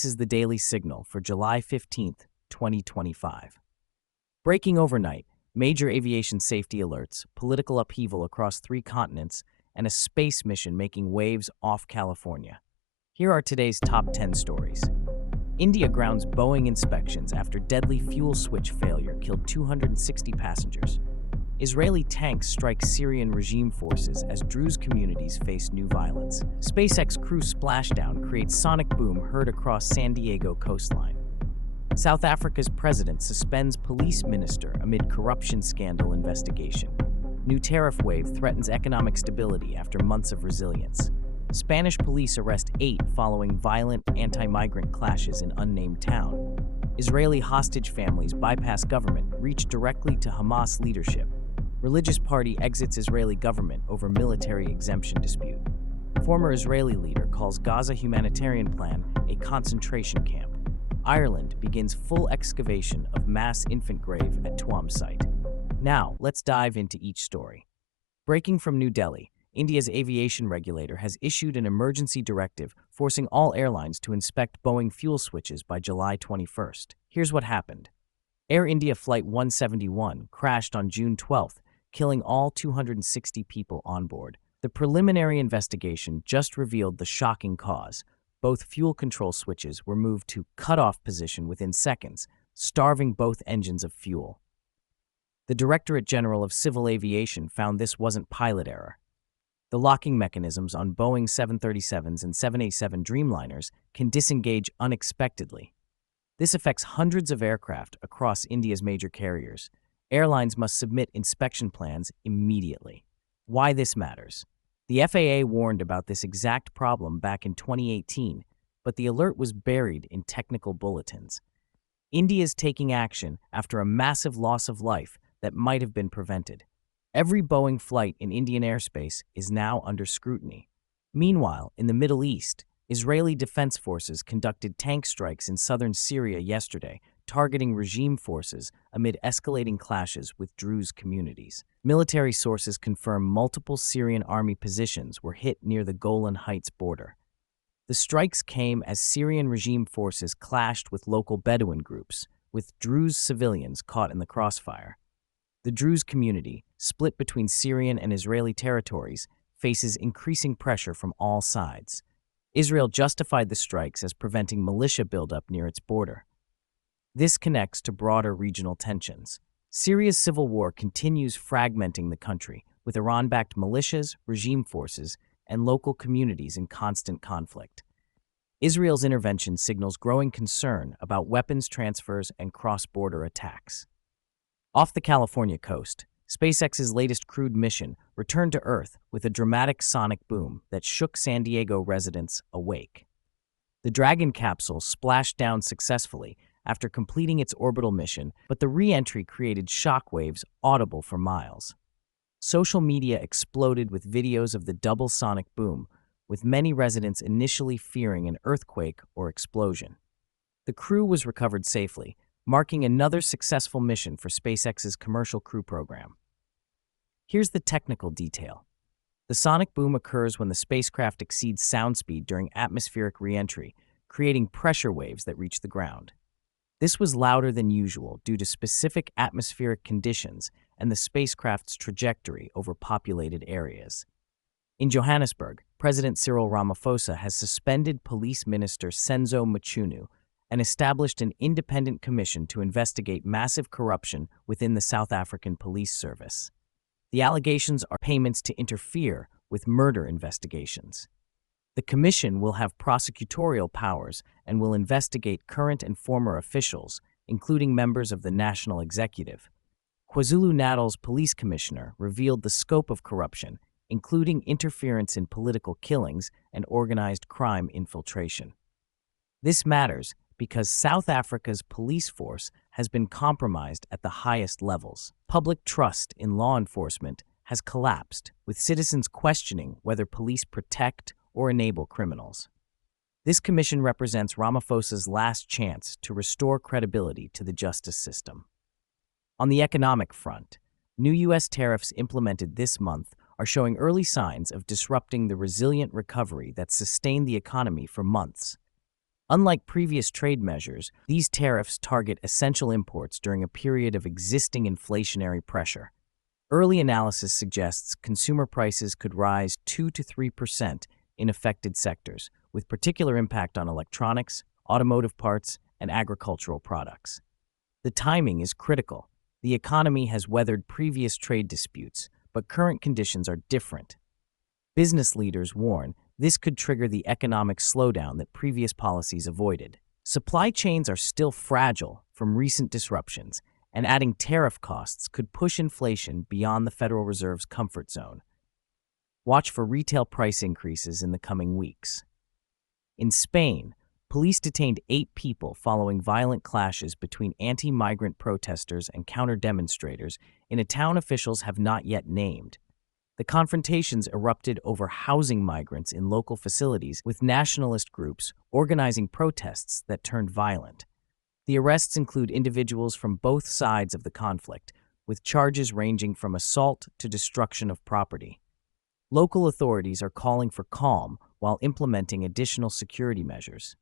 this is the Daily Signal for July 15th, 2025. Breaking overnight, major aviation safety alerts, political upheaval across 3 continents, and a space mission making waves off California. Here are today's top 10 stories. India grounds Boeing inspections after deadly fuel switch failure killed 260 passengers. Israeli tanks strike Syrian regime forces as Druze communities face new violence. SpaceX crew splashdown creates sonic boom heard across San Diego coastline. South Africa's president suspends police minister amid corruption scandal investigation. New tariff wave threatens economic stability after months of resilience. Spanish police arrest 8 following violent anti-migrant clashes in unnamed town. Israeli hostage families bypass government, reach directly to Hamas leadership. Religious party exits Israeli government over military exemption dispute. Former Israeli leader calls Gaza humanitarian plan a concentration camp. Ireland begins full excavation of mass infant grave at Tuam site. Now, let's dive into each story. Breaking from New Delhi, India's aviation regulator has issued an emergency directive forcing all airlines to inspect Boeing fuel switches by July 21st. Here's what happened. Air India Flight 171 crashed on June 12th, killing all 260 people on board. The preliminary investigation just revealed the shocking cause. Both fuel control switches were moved to cutoff position within seconds, starving both engines of fuel. The Directorate General of Civil Aviation found this wasn't pilot error. The locking mechanisms on Boeing 737s and 787 Dreamliners can disengage unexpectedly. This affects hundreds of aircraft across India's major carriers. Airlines must submit inspection plans immediately. Why this matters? The FAA warned about this exact problem back in 2018, but the alert was buried in technical bulletins. India is taking action after a massive loss of life that might have been prevented. Every Boeing flight in Indian airspace is now under scrutiny. Meanwhile, in the Middle East, Israeli defense forces conducted tank strikes in southern Syria yesterday, targeting regime forces amid escalating clashes with Druze communities. Military sources confirm multiple Syrian army positions were hit near the Golan Heights border. The strikes came as Syrian regime forces clashed with local Bedouin groups, with Druze civilians caught in the crossfire. The Druze community, split between Syrian and Israeli territories, faces increasing pressure from all sides. Israel justified the strikes as preventing militia buildup near its border. This connects to broader regional tensions. Syria's civil war continues fragmenting the country, with Iran-backed militias, regime forces, and local communities in constant conflict. Israel's intervention signals growing concern about weapons transfers and cross-border attacks. Off the California coast, SpaceX's latest crewed mission returned to Earth with a dramatic sonic boom that shook San Diego residents awake. The Dragon capsule splashed down successfully after completing its orbital mission, but the re-entry created shockwaves audible for miles. Social media exploded with videos of the double sonic boom, with many residents initially fearing an earthquake or explosion. The crew was recovered safely, marking another successful mission for SpaceX's Commercial Crew Program. Here's the technical detail. The sonic boom occurs when the spacecraft exceeds sound speed during atmospheric re-entry, creating pressure waves that reach the ground. This was louder than usual due to specific atmospheric conditions and the spacecraft's trajectory over populated areas. In Johannesburg, President Cyril Ramaphosa has suspended Police Minister Senzo Mchunu and established an independent commission to investigate massive corruption within the South African Police Service. The allegations are payments to interfere with murder investigations. The commission will have prosecutorial powers and will investigate current and former officials, including members of the national executive. KwaZulu-Natal's police commissioner revealed the scope of corruption, including interference in political killings and organized crime infiltration. This matters because South Africa's police force has been compromised at the highest levels. Public trust in law enforcement has collapsed, with citizens questioning whether police protect or enable criminals. This commission represents Ramaphosa's last chance to restore credibility to the justice system. On the economic front, new U.S. tariffs implemented this month are showing early signs of disrupting the resilient recovery that sustained the economy for months. Unlike previous trade measures, these tariffs target essential imports during a period of existing inflationary pressure. Early analysis suggests consumer prices could rise 2 to 3% in affected sectors, with particular impact on electronics, automotive parts, and agricultural products. The timing is critical. The economy has weathered previous trade disputes, but current conditions are different. Business leaders warn this could trigger the economic slowdown that previous policies avoided. Supply chains are still fragile from recent disruptions, and adding tariff costs could push inflation beyond the Federal Reserve's comfort zone. Watch for retail price increases in the coming weeks. In Spain, police detained 8 people following violent clashes between anti-migrant protesters and counter-demonstrators in a town officials have not yet named. The confrontations erupted over housing migrants in local facilities, with nationalist groups organizing protests that turned violent. The arrests include individuals from both sides of the conflict, with charges ranging from assault to destruction of property. Local authorities are calling for calm while implementing additional security measures.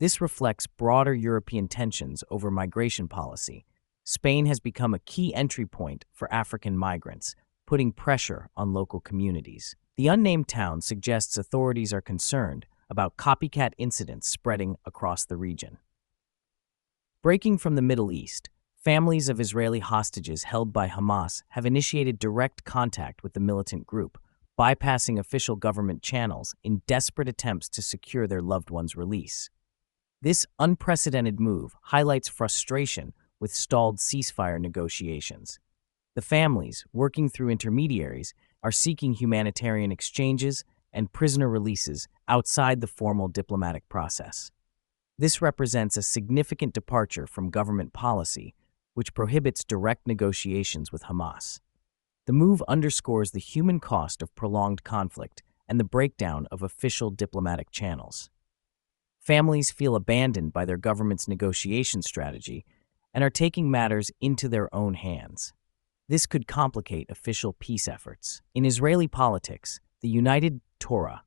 This reflects broader European tensions over migration policy. Spain has become a key entry point for African migrants, putting pressure on local communities. The unnamed town suggests authorities are concerned about copycat incidents spreading across the region. Breaking from the Middle East, families of Israeli hostages held by Hamas have initiated direct contact with the militant group, bypassing official government channels in desperate attempts to secure their loved ones' release. This unprecedented move highlights frustration with stalled ceasefire negotiations. The families, working through intermediaries, are seeking humanitarian exchanges and prisoner releases outside the formal diplomatic process. This represents a significant departure from government policy, which prohibits direct negotiations with Hamas. The move underscores the human cost of prolonged conflict and the breakdown of official diplomatic channels. Families feel abandoned by their government's negotiation strategy and are taking matters into their own hands. This could complicate official peace efforts. In Israeli politics, the United Torah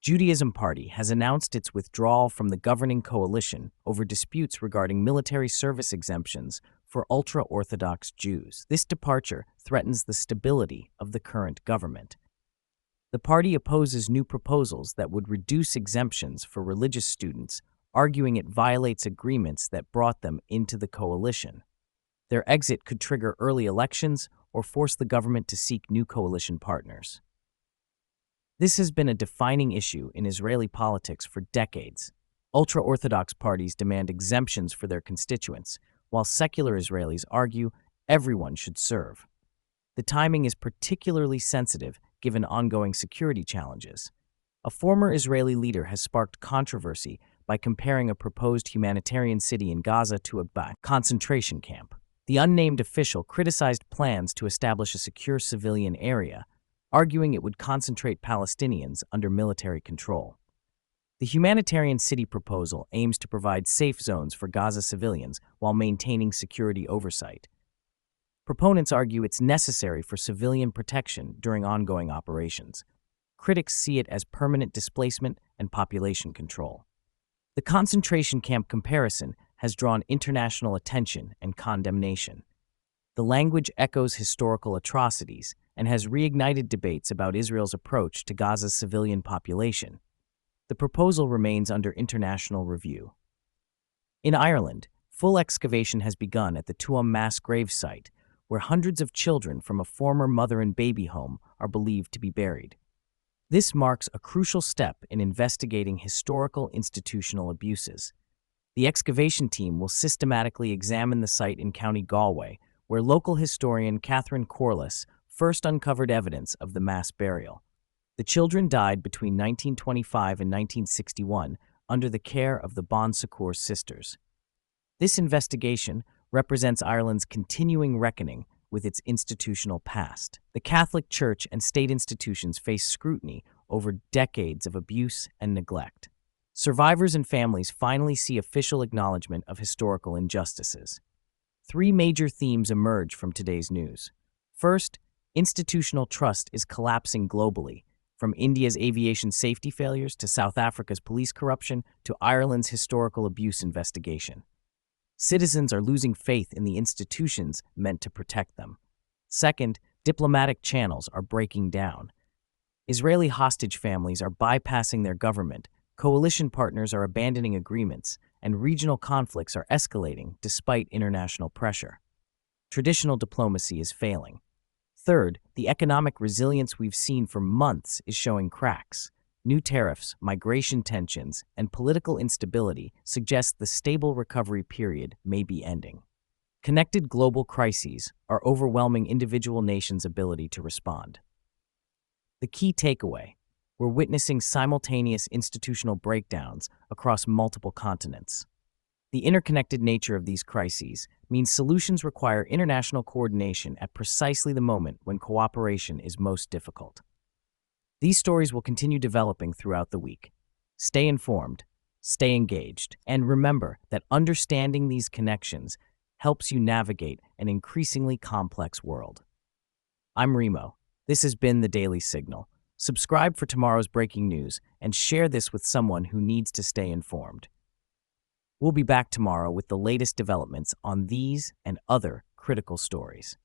Judaism Party has announced its withdrawal from the governing coalition over disputes regarding military service exemptions for ultra-Orthodox Jews. This departure threatens the stability of the current government. The party opposes new proposals that would reduce exemptions for religious students, arguing it violates agreements that brought them into the coalition. Their exit could trigger early elections or force the government to seek new coalition partners. This has been a defining issue in Israeli politics for decades. Ultra-Orthodox parties demand exemptions for their constituents, while secular Israelis argue everyone should serve. The timing is particularly sensitive given ongoing security challenges. A former Israeli leader has sparked controversy by comparing a proposed humanitarian city in Gaza to a concentration camp. The unnamed official criticized plans to establish a secure civilian area, arguing it would concentrate Palestinians under military control. The humanitarian city proposal aims to provide safe zones for Gaza civilians while maintaining security oversight. Proponents argue it's necessary for civilian protection during ongoing operations. Critics see it as permanent displacement and population control. The concentration camp comparison has drawn international attention and condemnation. The language echoes historical atrocities and has reignited debates about Israel's approach to Gaza's civilian population. The proposal remains under international review. In Ireland, full excavation has begun at the Tuam mass grave site, where hundreds of children from a former mother and baby home are believed to be buried. This marks a crucial step in investigating historical institutional abuses. The excavation team will systematically examine the site in County Galway, where local historian Catherine Corliss first uncovered evidence of the mass burial. The children died between 1925 and 1961 under the care of the Bon Secours sisters. This investigation represents Ireland's continuing reckoning with its institutional past. The Catholic Church and state institutions face scrutiny over decades of abuse and neglect. Survivors and families finally see official acknowledgement of historical injustices. 3 major themes emerge from today's news. First, institutional trust is collapsing globally, from India's aviation safety failures to South Africa's police corruption to Ireland's historical abuse investigation. Citizens are losing faith in the institutions meant to protect them. Second, diplomatic channels are breaking down. Israeli hostage families are bypassing their government, coalition partners are abandoning agreements, and regional conflicts are escalating despite international pressure. Traditional diplomacy is failing. Third, the economic resilience we've seen for months is showing cracks. New tariffs, migration tensions, and political instability suggest the stable recovery period may be ending. Connected global crises are overwhelming individual nations' ability to respond. The key takeaway: we're witnessing simultaneous institutional breakdowns across multiple continents. The interconnected nature of these crises means solutions require international coordination at precisely the moment when cooperation is most difficult. These stories will continue developing throughout the week. Stay informed, stay engaged, and remember that understanding these connections helps you navigate an increasingly complex world. I'm Remo. This has been the Daily Signal. Subscribe for tomorrow's breaking news and share this with someone who needs to stay informed. We'll be back tomorrow with the latest developments on these and other critical stories.